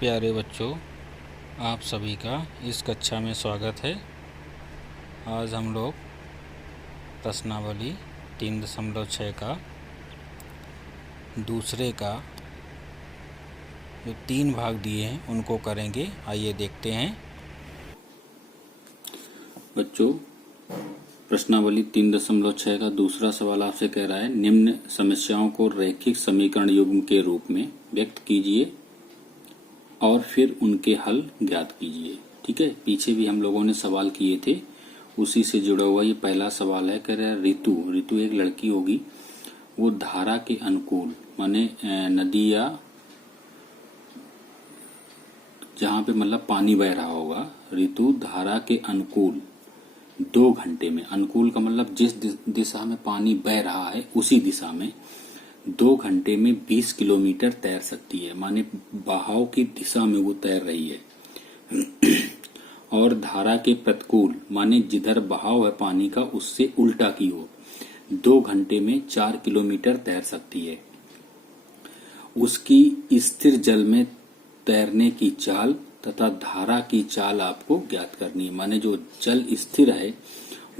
प्यारे बच्चों, आप सभी का इस कक्षा में स्वागत है। आज हम लोग प्रश्नावली 3.6 का दूसरे का जो 3 भाग दिए हैं उनको करेंगे। आइए देखते हैं। बच्चों, प्रश्नावली 3.6 का दूसरा सवाल आपसे कह रहा है, निम्न समस्याओं को रैखिक समीकरण युग्म के रूप में व्यक्त कीजिए और फिर उनके हल ज्ञात कीजिए। ठीक है, पीछे भी हम लोगों ने सवाल किए थे, उसी से जुड़ा हुआ ये पहला सवाल है। कह रहा है ऋतु एक लड़की होगी, वो धारा के अनुकूल माने नदी या जहाँ पे मतलब पानी बह रहा होगा, ऋतु धारा के अनुकूल 2 घंटे में, अनुकूल का मतलब जिस दिशा में पानी बह रहा है उसी दिशा में 2 घंटे में 20 किलोमीटर तैर सकती है। माने बहाव की दिशा में वो तैर रही है। और धारा के प्रतिकूल माने जिधर बहाव है पानी का उससे उल्टा की ओर 2 घंटे में 4 किलोमीटर तैर सकती है। उसकी स्थिर जल में तैरने की चाल तथा धारा की चाल आपको ज्ञात करनी है। माने जो जल स्थिर है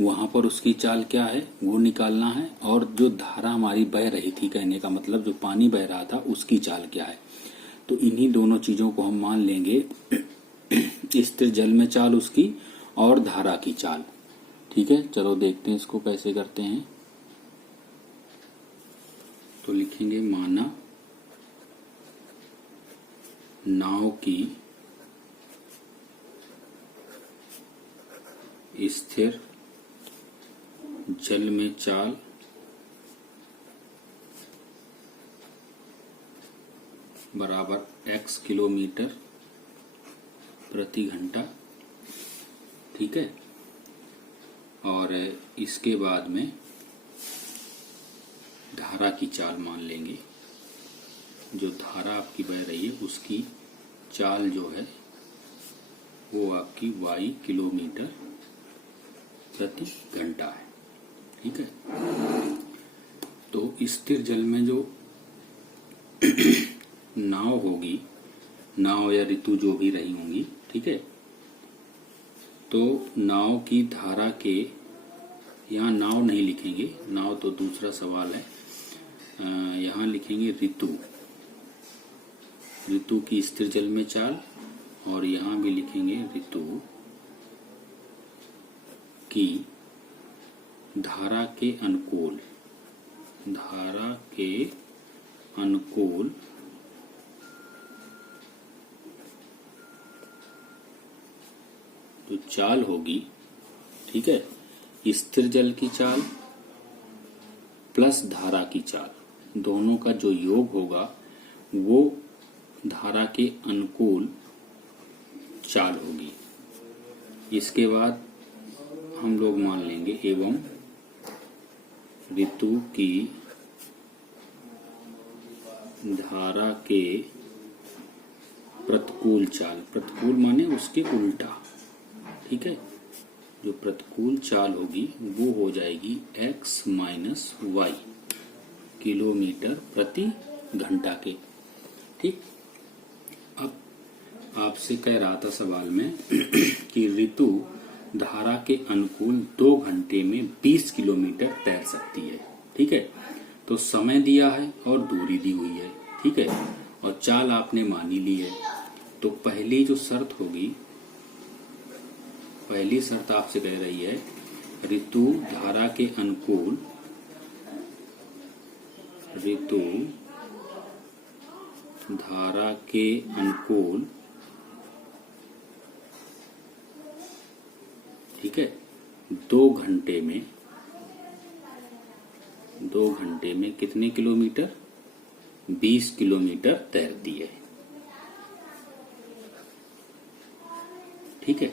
वहां पर उसकी चाल क्या है वो निकालना है, और जो धारा हमारी बह रही थी, कहने का मतलब जो पानी बह रहा था उसकी चाल क्या है। तो इन्हीं दोनों चीजों को हम मान लेंगे, स्थिर जल में चाल उसकी और धारा की चाल। ठीक है, चलो देखते हैं इसको कैसे करते हैं। तो लिखेंगे, माना नाव की स्थिर जल में चाल बराबर x किलोमीटर प्रति घंटा। ठीक है, और इसके बाद में धारा की चाल मान लेंगे। जो धारा आपकी बह रही है उसकी चाल जो है वो आपकी y किलोमीटर प्रति घंटा है। ठीक है, तो स्थिर जल में जो नाव होगी, नाव या ऋतु जो भी रही होंगी, ठीक है, तो नाव की धारा के, यहाँ नाव नहीं लिखेंगे, नाव तो दूसरा सवाल है, यहाँ लिखेंगे ऋतु की स्थिर जल में चाल, और यहाँ भी लिखेंगे ऋतु की धारा के अनुकूल जो चाल होगी, ठीक है, स्थिर जल की चाल प्लस धारा की चाल, दोनों का जो योग होगा वो धारा के अनुकूल चाल होगी। इसके बाद हम लोग मान लेंगे एवं ऋतु की धारा के प्रतिकूल चाल, प्रतिकूल माने उसके उल्टा, ठीक है, जो प्रतिकूल चाल होगी वो हो जाएगी x माइनस वाई किलोमीटर प्रति घंटा के। ठीक, अब आपसे कह रहा था सवाल में कि ऋतु धारा के अनुकूल 2 घंटे में 20 किलोमीटर तैर सकती है। ठीक है, तो समय दिया है और दूरी दी हुई है। ठीक है, और चाल आपने मानी ली है। तो पहली जो शर्त होगी, पहली शर्त आपसे कह रही है ऋतु धारा के अनुकूल, ऋतु धारा के अनुकूल, ठीक है, 2 घंटे में कितने किलोमीटर? 20 किलोमीटर तैरती है। ठीक है,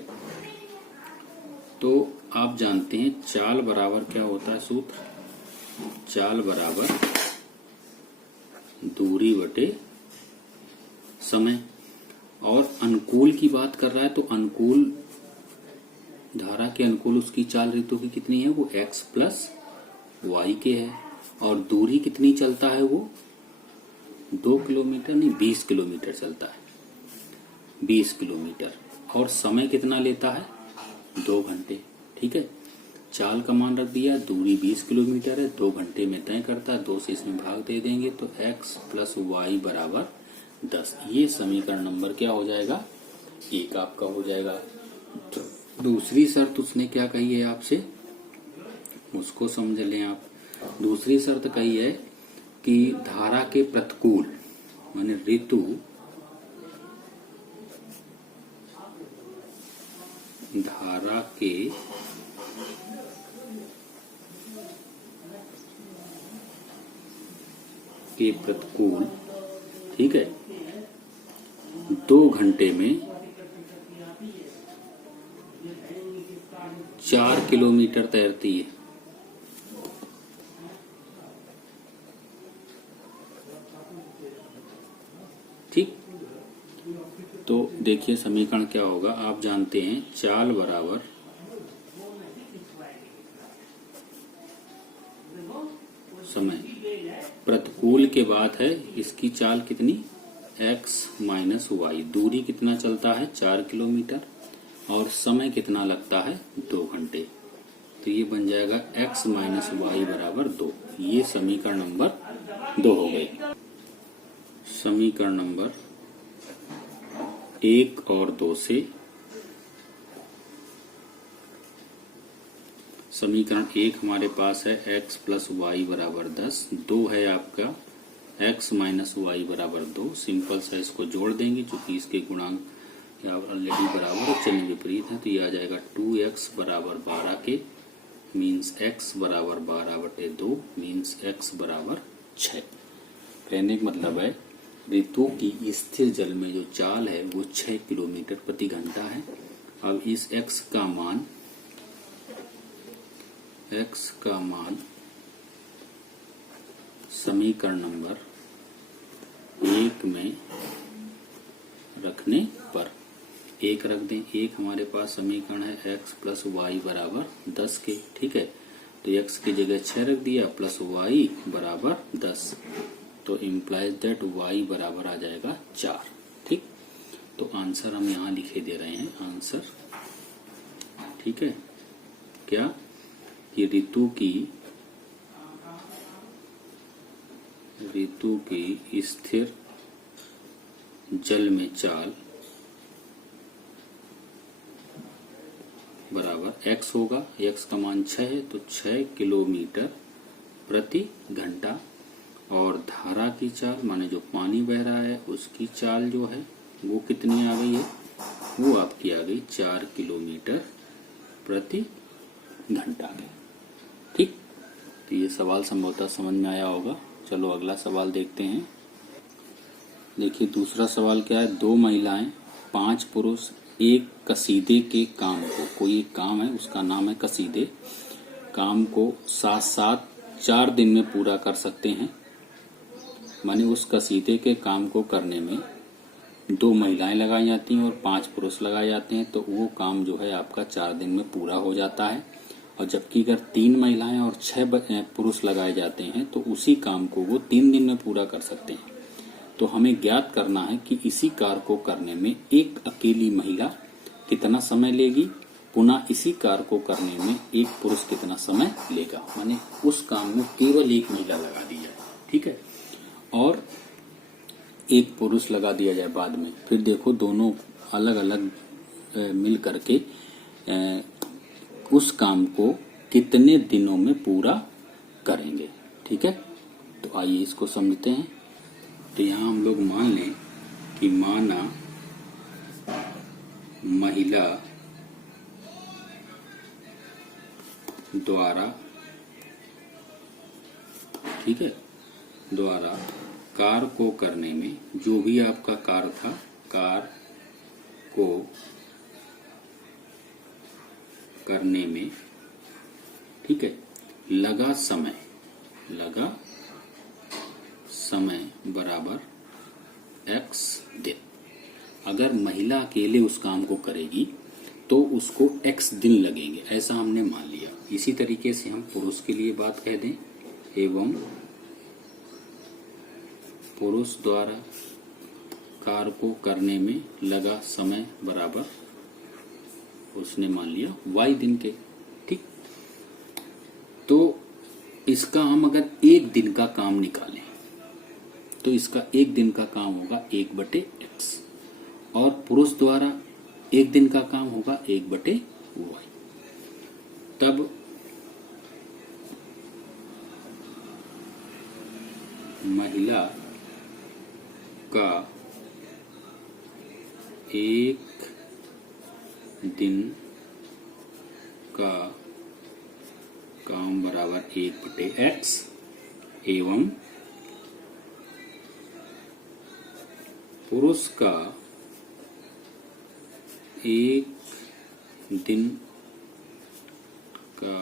तो आप जानते हैं चाल बराबर क्या होता है सूत्र? चाल बराबर दूरी बटे समय। और अनुकूल की बात कर रहा है तो अनुकूल, धारा के अनुकूल उसकी चाल ऋतु की कितनी है? वो x प्लस वाई के है। और दूरी कितनी चलता है? वो 2 किलोमीटर नहीं 20 किलोमीटर चलता है। 20 किलोमीटर और समय कितना लेता है 2 घंटे। ठीक है, चाल का मान रख दिया, दूरी 20 किलोमीटर है, 2 घंटे में तय करता है, 2 से इसमें भाग दे देंगे तो x प्लस वाई बराबर 10। ये समीकरण नंबर क्या हो जाएगा 1 आपका हो जाएगा। दूसरी शर्त उसने क्या कही है आपसे, उसको समझ लें आप। दूसरी शर्त कही है कि धारा के प्रतिकूल माने ऋतु धारा के प्रतिकूल, ठीक है, 2 घंटे में 4 किलोमीटर तैरती है। ठीक, तो देखिए समीकरण क्या होगा, आप जानते हैं चाल बराबर समय, प्रतिकूल के बाद है इसकी चाल कितनी x माइनस वाई, दूरी कितना चलता है 4 किलोमीटर और समय कितना लगता है 2 घंटे। तो ये बन जाएगा x माइनस वाई बराबर 2। ये समीकरण नंबर 2 हो गई। समीकरण नंबर 1 और 2 से समीकरण 1 हमारे पास है x प्लस वाई बराबर 10, 2 है आपका x माइनस वाई बराबर 2। सिंपल सा इसको जोड़ देंगे चूंकि इसके गुणांक ऑलरेडी बराबर और चिन्ह विपरीत है, तो ये आ जाएगा 2x बराबर 12 के मीन्स x बराबर 12/2 मीन्स x बराबर 6। कहने का मतलब है ऋतु की स्थिर जल में जो चाल है वो 6 किलोमीटर प्रति घंटा है। अब इस x का मान समीकरण नंबर 1 में रखने पर 1 रख दें। 1 हमारे पास समीकरण है x प्लस वाई बराबर 10 के। ठीक है, तो x की जगह 6 रख दिया प्लस वाई बराबर 10, तो इम्प्लाइज दैट y बराबर आ जाएगा 4। ठीक, तो आंसर हम यहाँ लिखे दे रहे हैं आंसर। ठीक है, क्या कि ऋतु की स्थिर जल में चाल बराबर x होगा, x का मान 6 है तो 6 किलोमीटर प्रति घंटा और धारा की चाल माने जो पानी बह रहा है उसकी चाल जो है वो कितनी आ गई है, वो आपकी आ गई 4 किलोमीटर प्रति घंटा के। ठीक, तो ये सवाल संभवतः समझ में आया होगा। चलो अगला सवाल देखते हैं। देखिए दूसरा सवाल क्या है, 2 महिलाएं 5 पुरुष एक कसीदे के काम को, कोई एक काम है उसका नाम है कसीदे, काम को साथ साथ 4 दिन में पूरा कर सकते हैं। माने उस कसीदे के काम को करने में 2 महिलाएं लगाई जाती हैं और 5 पुरुष लगाए जाते हैं, तो वो काम जो है आपका 4 दिन में पूरा हो जाता है। और जबकि अगर 3 महिलाएं और 6 पुरुष लगाए जाते हैं तो उसी काम को वो 3 दिन में पूरा कर सकते हैं। तो हमें ज्ञात करना है कि इसी कार्य को करने में एक अकेली महिला कितना समय लेगी, पुनः इसी कार्य को करने में एक पुरुष कितना समय लेगा। माने उस काम में केवल एक महिला लगा दी जाए, ठीक है, और एक पुरुष लगा दिया जाए बाद में। फिर देखो दोनों अलग अलग मिल करके उस काम को कितने दिनों में पूरा करेंगे। ठीक है, तो आइए इसको समझते हैं। तो यहाँ हम लोग मान लें कि माना महिला द्वारा, ठीक है, द्वारा कार्य को करने में, जो भी आपका कार्य था, कार्य को करने में, ठीक है, लगा समय बराबर x दिन। अगर महिला अकेले उस काम को करेगी तो उसको x दिन लगेंगे, ऐसा हमने मान लिया। इसी तरीके से हम पुरुष के लिए बात कह दें, एवं पुरुष द्वारा कार्य को करने में लगा समय बराबर, उसने मान लिया y दिन के। ठीक, तो इसका हम अगर एक दिन का काम निकालें तो इसका एक दिन का काम होगा 1/x और पुरुष द्वारा एक दिन का काम होगा 1/y। तब महिला का एक दिन का काम बराबर 1/x एवं पुरुष का एक दिन का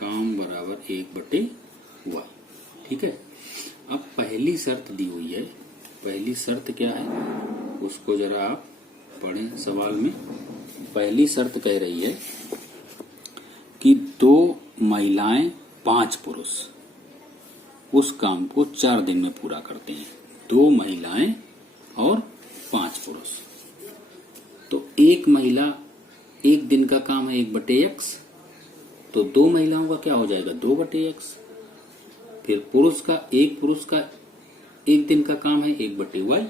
काम बराबर 1/y। ठीक है, अब पहली शर्त दी हुई है। पहली शर्त क्या है उसको जरा आप पढ़ें सवाल में। पहली शर्त कह रही है कि 2 महिलाएं 5 पुरुष उस काम को 4 दिन में पूरा करते हैं। 2 महिलाएं और 5 पुरुष, तो एक महिला एक दिन का काम है 1/x, तो 2 महिलाओं का क्या हो जाएगा 2/x। फिर पुरुष का एक दिन का काम है 1/y,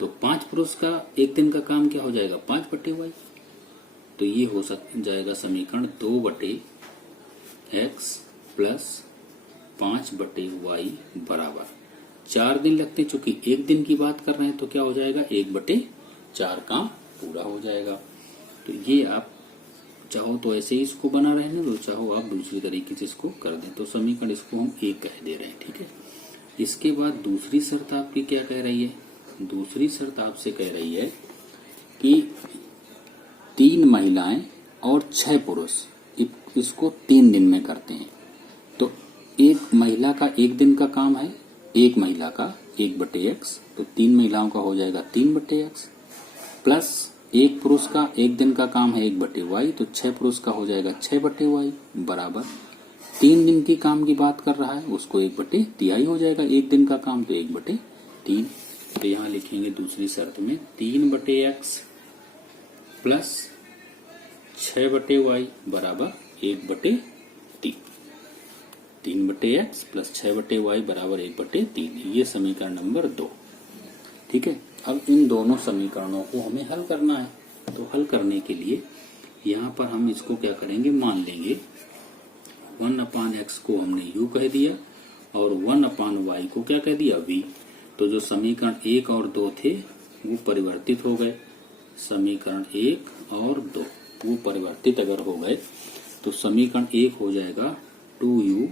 तो 5 पुरुष का एक दिन का काम क्या हो जाएगा 5/y। तो ये हो जाएगा समीकरण 2/x प्लस 5/y बराबर 4 दिन लगते हैं। चूंकि एक दिन की बात कर रहे हैं तो क्या हो जाएगा 1/4 काम पूरा हो जाएगा। तो ये आप चाहो तो ऐसे ही इसको बना रहने दो, चाहो आप दूसरी तरीके से इसको कर दें। तो समीकरण इसको हम 1 कह दे रहे हैं। ठीक है, इसके बाद दूसरी शर्त आपकी क्या कह रही है? दूसरी शर्त आपसे कह रही है कि 3 महिलाएं और 6 पुरुष इसको 3 दिन में करते हैं। तो एक महिला का एक दिन का काम है, एक महिला का 1/x, तो 3 महिलाओं का हो जाएगा 3/x प्लस एक पुरुष का एक दिन का काम है 1/y, तो 6 पुरुष का हो जाएगा 6/y बराबर 3 दिन की काम की बात कर रहा है उसको 1/3 हो जाएगा। एक दिन का काम तो 1/3। तो यहाँ लिखेंगे दूसरी शर्त में 3/x प्लस 6/y बराबर 1/3। 3/x प्लस 6/y बराबर 1/3, ये समीकरण नंबर 2। ठीक है, अब इन दोनों समीकरणों को हमें हल करना है। तो हल करने के लिए यहाँ पर हम इसको क्या करेंगे, मान लेंगे 1/x को हमने u कह दिया और 1/y को क्या कह दिया v। तो जो समीकरण 1 और 2 थे वो परिवर्तित हो गए। समीकरण 1 और 2 वो परिवर्तित अगर हो गए तो समीकरण 1 हो जाएगा 2u,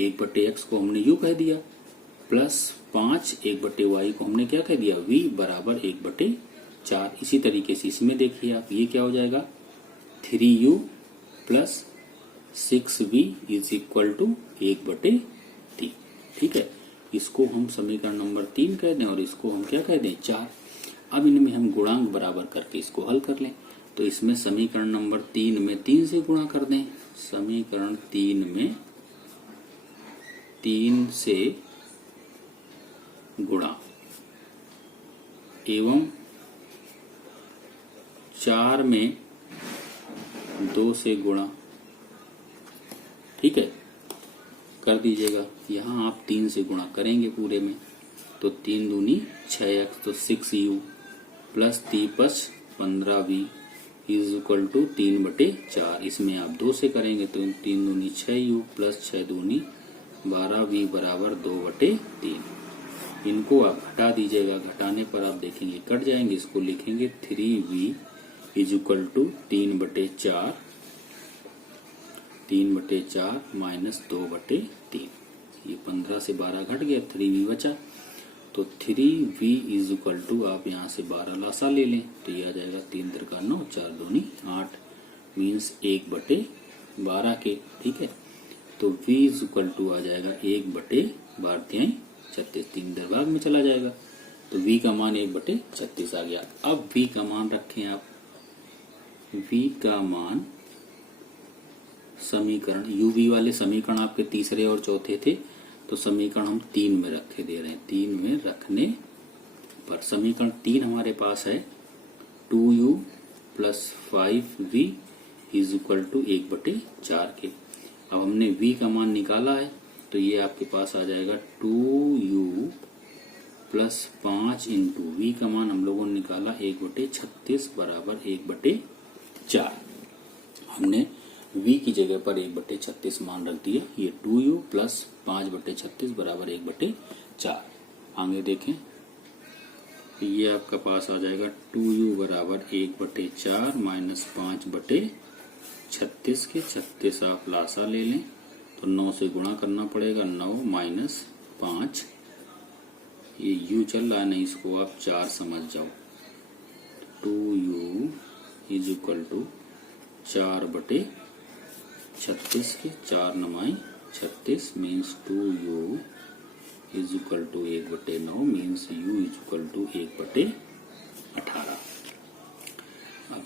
1/x को हमने u कह दिया, प्लस 5 1/y को हमने क्या कह दिया v बराबर 1/4। इसी तरीके से इसमें देखिए आप, ये क्या हो जाएगा 3u plus 6v is equal to 1/3। ठीक है, इसको हम समीकरण नंबर 3 कह दें और इसको हम क्या कह दें 4। अब इनमें हम गुणांक बराबर करके इसको हल कर लें। तो इसमें समीकरण नंबर 3 में 3 से गुणा कर दें। समीकरण 3 में 3 से गुणा एवं 4 में 2 से गुणा। ठीक है, कर दीजिएगा। यहाँ आप 3 से गुणा करेंगे पूरे में, तो 3 दूनी 6x, तो 6u plus 3 15v is equal to 3/4। इसमें आप 2 से करेंगे तो 3 दूनी 6u प्लस 6 दूनी 12v बराबर 2/3। इनको आप घटा दीजिएगा, घटाने पर आप देखेंगे कट जाएंगे। इसको लिखेंगे 3v is equal to 3/4 minus 2/3। ये 15 से 12 घट गया, 3v बचा, तो 3v इज इक्वल टू आप यहाँ से 12 लासा ले लें तो ये आ जाएगा 3 त्रिका 9, 4 दूनी 8 मीन्स 1/12 के। ठीक है, तो v इज इक्वल टू आ जाएगा 1/12 36, 3 भाग में चला जाएगा, तो v का मान 1/36 आ गया। अब v का मान रखें आप, v का मान समीकरण uv वाले समीकरण आपके तीसरे और चौथे थे, तो समीकरण हम 3 में रखे दे रहे हैं। 3 में रखने पर समीकरण 3 हमारे पास है 2u plus 5v is equal to 1/4 के। अब हमने v का मान निकाला है तो ये आपके पास आ जाएगा 2u प्लस 5 इंटू वी का मान हम लोगों ने निकाला 1/36 बराबर 1/4। हमने v की जगह पर 1/36 मान रख दिया। ये 2u प्लस 5/36 बराबर 1/4। आगे देखें, ये आपका पास आ जाएगा 2u बराबर 1/4 माइनस 5/36 के 36 आप लासा ले लें तो 9 से गुणा करना पड़ेगा, 9 माइनस 5, ये u चल रहा है नहीं, इसको आप 4 समझ जाओ। 2u इज इक्वल टू 4/36 के 4 9 36 means 2u is equal to 1/9 means u is equal to 1/18। अब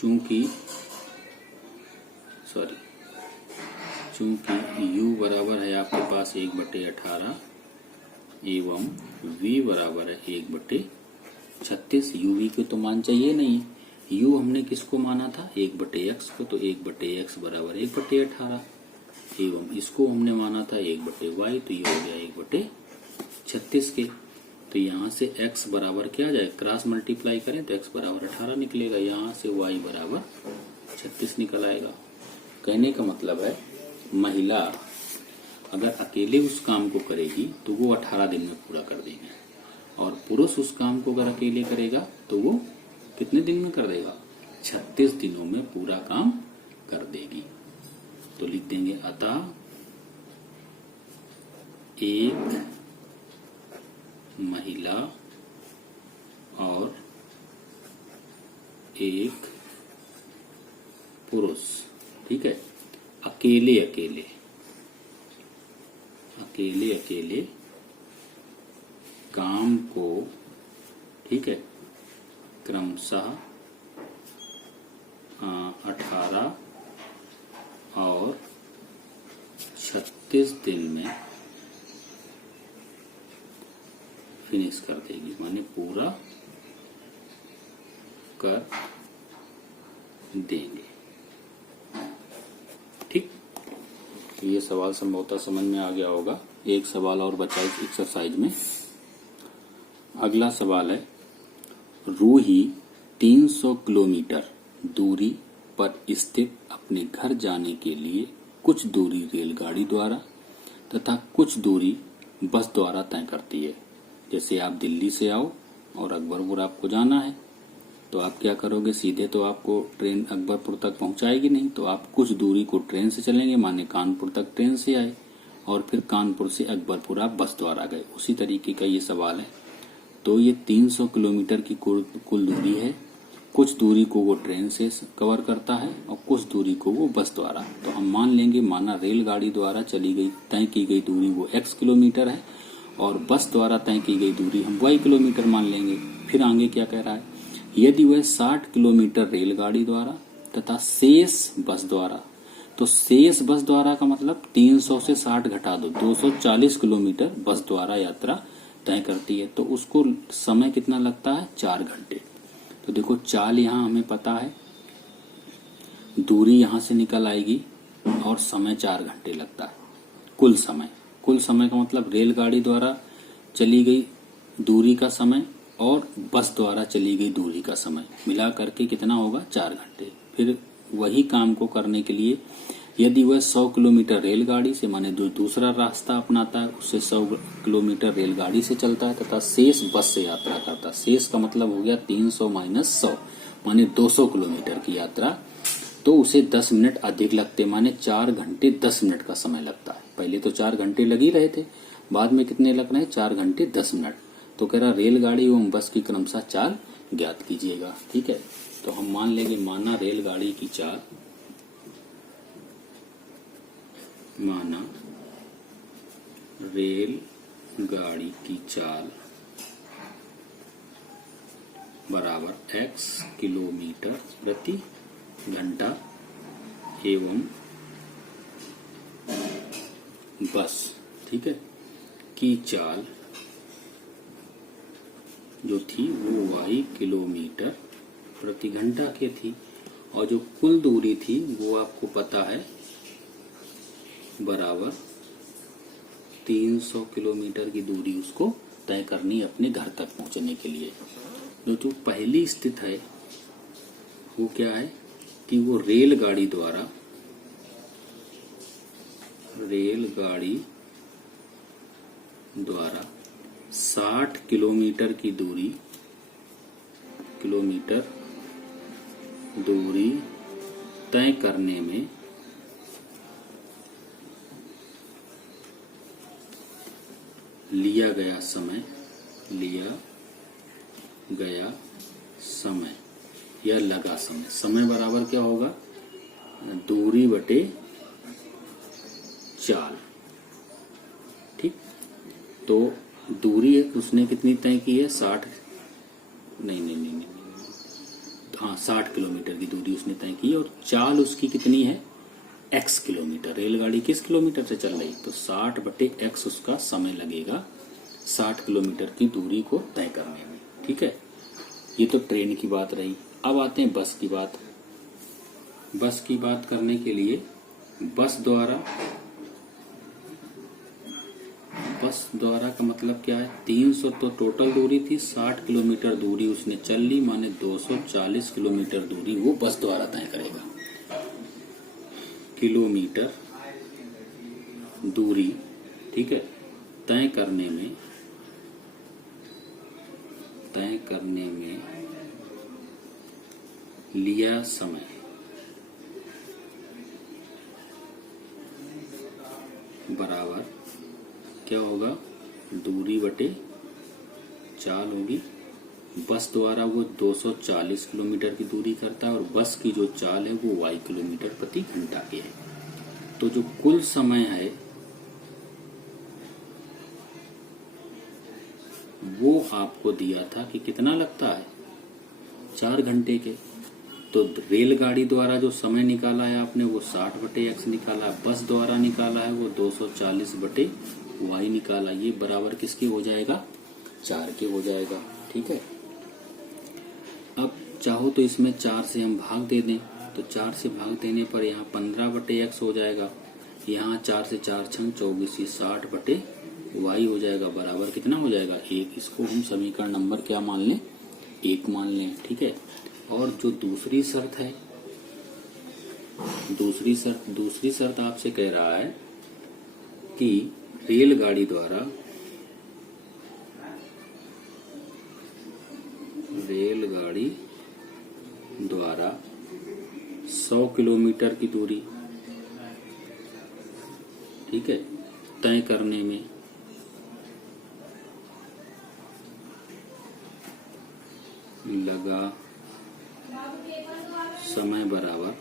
चूंकि u बराबर है आपके पास 1/18 एवं v बराबर है 1/36, u v को तो मान चाहिए नहीं, u हमने किसको माना था 1/x को, तो 1/x बराबर 1/18 एवं इसको हमने माना था 1/y, तो ये हो गया 1/36 के। तो यहाँ से x बराबर क्या आ जाए, क्रॉस मल्टीप्लाई करें तो x बराबर 18 निकलेगा, यहाँ से y बराबर 36 निकल आएगा। कहने का मतलब है महिला अगर अकेले उस काम को करेगी तो वो 18 दिन में पूरा कर देंगे, और पुरुष उस काम को अगर अकेले करेगा तो वो कितने दिन में कर देगा, 36 दिनों में पूरा काम कर देगी। तो लिख देंगे अतः एक महिला और एक पुरुष, ठीक है, अकेले काम को, ठीक है, क्रमशः 18 और 36 दिन में फिनिश कर देगी, माने पूरा कर देंगे। ठीक, तो ये सवाल संभवतः समझ में आ गया होगा। एक सवाल और बचा इस एक्सरसाइज में। अगला सवाल है, रूही 300 किलोमीटर दूरी पर स्थित अपने घर जाने के लिए कुछ दूरी रेलगाड़ी द्वारा तथा कुछ दूरी बस द्वारा तय करती है। जैसे आप दिल्ली से आओ और अकबरपुर आपको जाना है, तो आप क्या करोगे, सीधे तो आपको ट्रेन अकबरपुर तक पहुंचाएगी नहीं, तो आप कुछ दूरी को ट्रेन से चलेंगे, माने कानपुर तक ट्रेन से आए और फिर कानपुर से अकबरपुर आप बस द्वारा गए। उसी तरीके का ये सवाल है। तो ये 300 किलोमीटर की कुल दूरी है, कुछ दूरी को वो ट्रेन से कवर करता है और कुछ दूरी को वो बस द्वारा। तो हम मान लेंगे, माना रेलगाड़ी द्वारा चली गई तय की गई दूरी वो x किलोमीटर है और बस द्वारा तय की गई दूरी हम y किलोमीटर मान लेंगे। फिर आगे क्या कह रहा है, यदि वह 60 किलोमीटर रेलगाड़ी द्वारा तथा शेष बस द्वारा, तो शेष बस द्वारा का मतलब 300 से 60 घटा दो, 240 किलोमीटर बस द्वारा यात्रा तय करती है, तो उसको समय कितना लगता है, 4 घंटे। तो देखो चाल यहाँ हमें पता है, दूरी यहाँ से निकल आएगी और समय 4 घंटे लगता है। कुल समय का मतलब रेलगाड़ी द्वारा चली गई दूरी का समय और बस द्वारा चली गई दूरी का समय मिला करके कितना होगा, 4 घंटे। फिर वही काम को करने के लिए यदि वह 100 किलोमीटर रेलगाड़ी से, माने जो दूसरा रास्ता अपनाता है उससे 100 किलोमीटर रेलगाड़ी से चलता है तथा शेष बस से यात्रा करता है, शेष का मतलब हो गया 300 माइनस 100 माने 200 किलोमीटर की यात्रा, तो उसे 10 मिनट अधिक लगते, माने 4 घंटे 10 मिनट का समय लगता है। पहले तो 4 घंटे लग ही रहे थे, बाद में कितने लग रहे हैं, 4 घंटे 10 मिनट। तो कह रहा रेलगाड़ी एवं बस की क्रमशः चाल ज्ञात कीजिएगा। ठीक है, तो हम मान लेंगे, माना रेलगाड़ी की चाल, माना रेलगाड़ी की चाल बराबर x किलोमीटर प्रति घंटा एवं बस, ठीक है, की चाल जो थी वो y किलोमीटर प्रति घंटा की थी, और जो कुल दूरी थी वो आपको पता है बराबर 300 किलोमीटर की दूरी उसको तय करनी अपने घर तक पहुंचने के लिए। जो पहली स्थिति है वो क्या है कि वो रेलगाड़ी द्वारा 60 किलोमीटर की दूरी तय करने में लिया गया समय या लगा समय बराबर क्या होगा, दूरी बटे चाल। ठीक, तो दूरी उसने कितनी तय की है, 60 किलोमीटर की दूरी उसने तय की, और चाल उसकी कितनी है, x किलोमीटर। रेलगाड़ी किस किलोमीटर से चल रही, तो 60 बटे x उसका समय लगेगा 60 किलोमीटर की दूरी को तय करने में। ठीक है, ये तो ट्रेन की बात रही। अब आते हैं बस की बात। बस की बात करने के लिए बस द्वारा का मतलब क्या है, 300 तो टोटल दूरी थी, 60 किलोमीटर दूरी उसने चल ली, माने 240 किलोमीटर दूरी वो बस द्वारा तय करेगा। किलोमीटर दूरी, ठीक है, तय करने में लिया समय बराबर क्या होगा, दूरी बटे चाल होगी। बस द्वारा वो 240 किलोमीटर की दूरी करता है, और बस की जो चाल है वो y किलोमीटर प्रति घंटा की है। तो जो कुल समय है वो आपको दिया था कि कितना लगता है, 4 घंटे के। तो रेलगाड़ी द्वारा जो समय निकाला है आपने वो 60 बटे x निकाला है, बस द्वारा निकाला है वो 240 बटे y निकाला, ये बराबर किसके हो जाएगा, 4 के हो जाएगा। ठीक है, अब चाहो तो इसमें 4 से हम भाग दे दें, तो 4 से भाग देने पर यहाँ 15 बटे x हो जाएगा, यहाँ 4 से 4 छंग 24, 60 बटे y हो जाएगा, बराबर कितना हो जाएगा, 1। इसको हम समीकरण नंबर क्या मान लें, 1 मान लें। ठीक है, और जो दूसरी शर्त है, दूसरी शर्त आपसे कह रहा है कि रेलगाड़ी द्वारा 100 किलोमीटर की दूरी, ठीक है, तय करने में लगा समय बराबर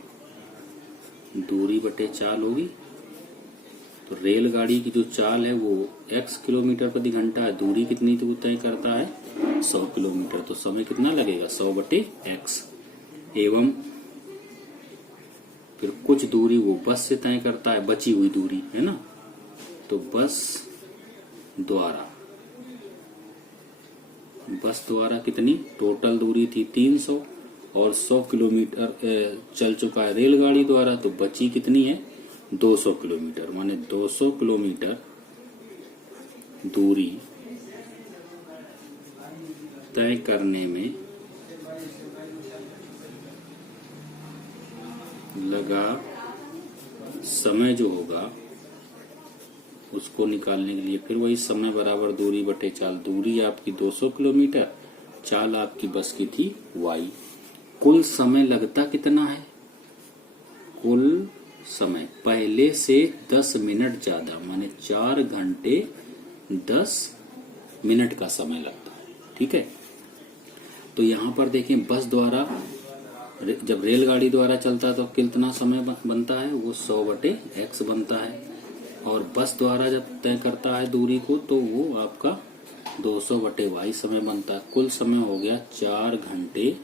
दूरी बटे चाल होगी। तो रेलगाड़ी की जो चाल है वो x किलोमीटर प्रति घंटा है, दूरी कितनी तो तय करता है 100 किलोमीटर, तो समय कितना लगेगा, 100 बटे x। एवं फिर कुछ दूरी वो बस से तय करता है, बची हुई दूरी है ना, तो बस द्वारा कितनी, टोटल दूरी थी 300 और 100 किलोमीटर चल चुका है रेलगाड़ी द्वारा, तो बची कितनी है, 200 किलोमीटर, माने 200 किलोमीटर दूरी तय करने में लगा समय जो होगा उसको निकालने के लिए फिर वही समय बराबर दूरी बटे चाल। दूरी आपकी 200 किलोमीटर, चाल आपकी बस की थी y। कुल समय लगता कितना है, कुल समय पहले से 10 मिनट ज्यादा, माने 4 घंटे 10 मिनट का समय लगता है। ठीक है, तो यहाँ पर देखें बस द्वारा जब रेलगाड़ी द्वारा चलता है तो कितना समय बनता है, वो 100 बटे x बनता है, और बस द्वारा जब तय करता है दूरी को तो वो आपका 200 बटे y समय बनता है। कुल समय हो गया 4 घंटे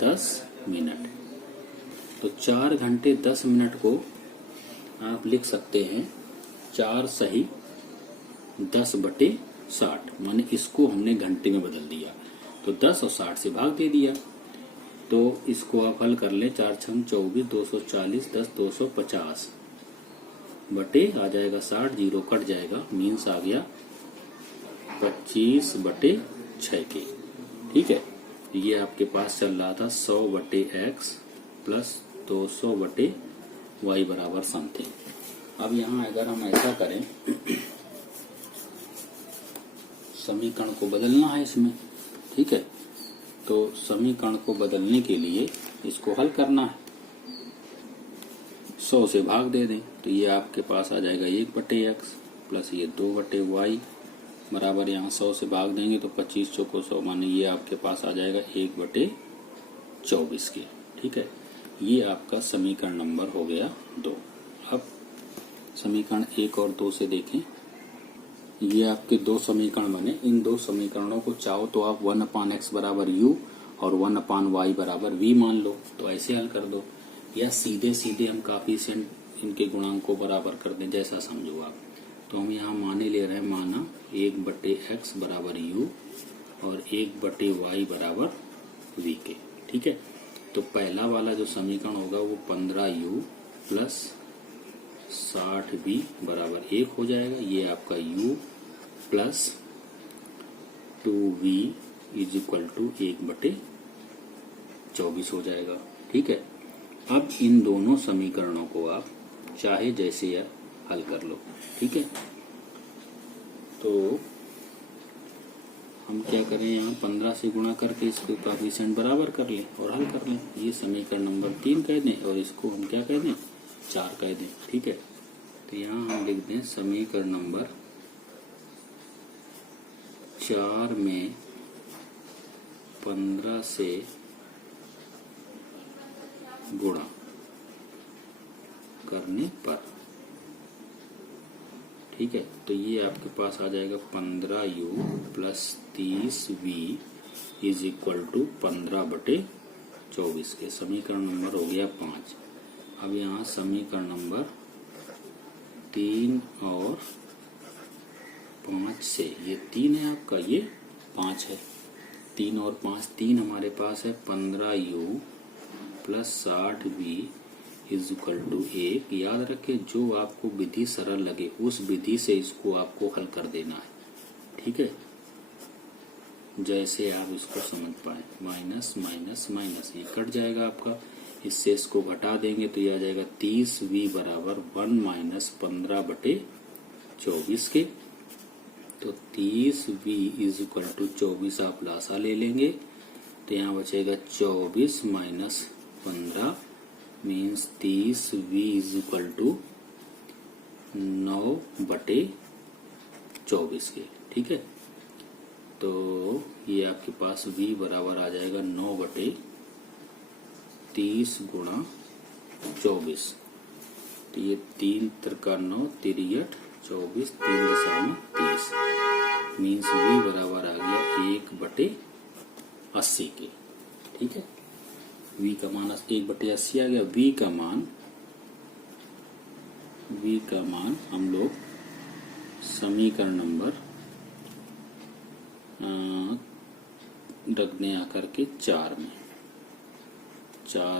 10 मिनट। तो 4 घंटे 10 मिनट को आप लिख सकते हैं 4 सही 10 बटे 60, माने इसको हमने घंटे में बदल दिया तो 10 और 60 से भाग दे दिया। तो इसको आप हल कर लें, 4 छम 24, 240, 10 250 बटे आ जाएगा 60, जीरो कट जाएगा, मीन्स आ गया 25/6 के। ठीक है, ये आपके पास चल रहा था 100/x प्लस 200/y बराबर समथिंग। अब यहाँ अगर हम ऐसा करें, समीकरण को बदलना है इसमें। ठीक है, तो समीकरण को बदलने के लिए इसको हल करना है, 100 से भाग दे दें तो ये आपके पास आ जाएगा 1/x प्लस ये 2/y बराबर, यहाँ 100 से भाग देंगे तो 25 चौको 100, माने ये आपके पास आ जाएगा 1/24 के। ठीक है, ये आपका समीकरण नंबर हो गया 2। अब समीकरण 1 और 2 से देखें, ये आपके 2 समीकरण बने। इन 2 समीकरणों को चाहो तो आप 1/x बराबर u और 1/y बराबर v मान लो, तो ऐसे हल कर दो, या सीधे सीधे हम कोएफिशिएंट इनके गुणांक को बराबर कर दें, जैसा समझो आप। तो हम यहाँ माने ले रहे हैं, माना 1/x बराबर u और 1/y बराबर v के। ठीक है, तो पहला वाला जो समीकरण होगा वो 15u प्लस 60v बराबर 1 हो जाएगा। ये आपका u plus 2v is equal to 1/24 हो जाएगा। ठीक है, अब इन दोनों समीकरणों को आप चाहे जैसे या हल कर लो। ठीक है, तो हम क्या करें, यहाँ 15 से गुणा करके इसको कोएफिशिएंट बराबर कर लें और हल कर लें। ये समीकरण नंबर 3 कह दें और इसको हम क्या कह दें, 4 कह दें। ठीक है, तो यहाँ हम लिख दें समीकरण नंबर 4 में 15 से गुणा करने पर। ठीक है, तो ये आपके पास आ जाएगा 15u plus 30v is equal to 15/24 के। समीकरण नंबर हो गया 5। अब यहाँ समीकरण नंबर 3 और 5 से, ये 3 है आपका, ये 5 है, 3 और 5, 3 हमारे पास है 15u plus 60v is equal to 1। याद रखें, जो आपको विधि सरल लगे उस विधि से इसको आपको हल कर देना है। ठीक है, जैसे आप इसको समझ पाए, माइनस माइनस माइनस ये कट जाएगा आपका, इससे इसको घटा देंगे तो ये आ जाएगा 30v बराबर 1 - 15/24 के। तो 30v इज इक्वल टू 24 आप लासा ले लेंगे तो यहाँ बचेगा 24 - 15 means 30v is equal to 9/24 के। ठीक है, तो ये आपके पास v बराबर आ जाएगा 9/30 गुणा 24। तो ये 3 त्रिका 9 तिरठ 24 3.30 मीन्स v बराबर आ गया 1/80 के। ठीक है, v का मान 1/80 आ गया। v का मान हम लोग समीकरण नंबर रखने आकर के 4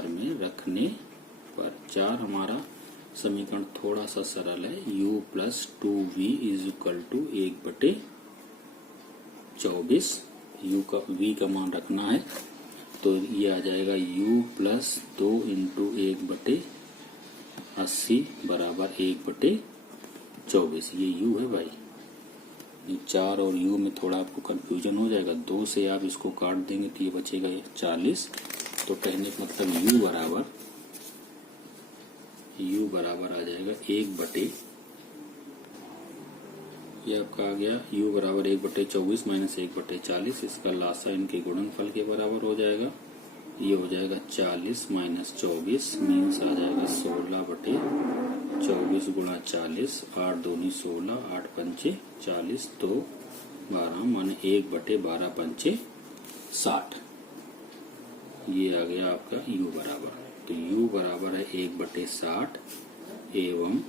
में रखने पर 4 हमारा समीकरण थोड़ा सा सरल है। u plus 2v is equal to 1/24। v का मान रखना है तो ये आ जाएगा u प्लस 2 इंटू 1/80 बराबर 1/24। ये u है भाई, 4 और u में थोड़ा आपको कंफ्यूजन हो जाएगा। 2 से आप इसको काट देंगे तो ये बचेगा 40। तो कहने का मतलब u बराबर आ जाएगा 1/, ये आपका आ गया u बराबर 1/24 माइनस 1/40। इसका लासा इनके गुणनफल के बराबर हो जाएगा। ये हो जाएगा 40 माइनस 24 मीन्स आ जाएगा 16/24 गुणा 40। 8 दूनी 16, 8 पंचे 40 तो 12 माने 1/12 पंचे 60। ये आ गया आपका u बराबर। तो u बराबर है 1/60 एवं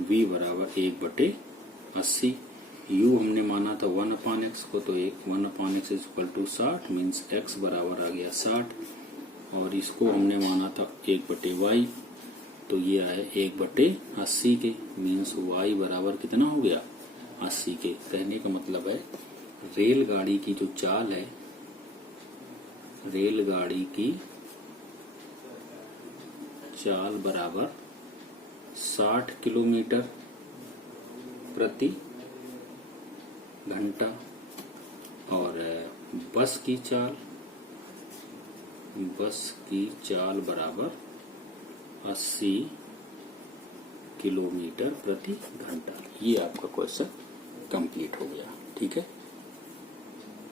v बराबर 1/80। u हमने माना था 1/x को, तो 1/x is equal to 60 means x बराबर आ गया 60, और इसको हमने माना था 1/y, तो ये आए 1/80 के, मीन्स y बराबर कितना हो गया 80 के। कहने का मतलब है रेलगाड़ी की जो चाल है, रेलगाड़ी की चाल बराबर 60 किलोमीटर प्रति घंटा, और बस की चाल बराबर 80 किलोमीटर प्रति घंटा। ये आपका क्वेश्चन कंप्लीट हो गया। ठीक है।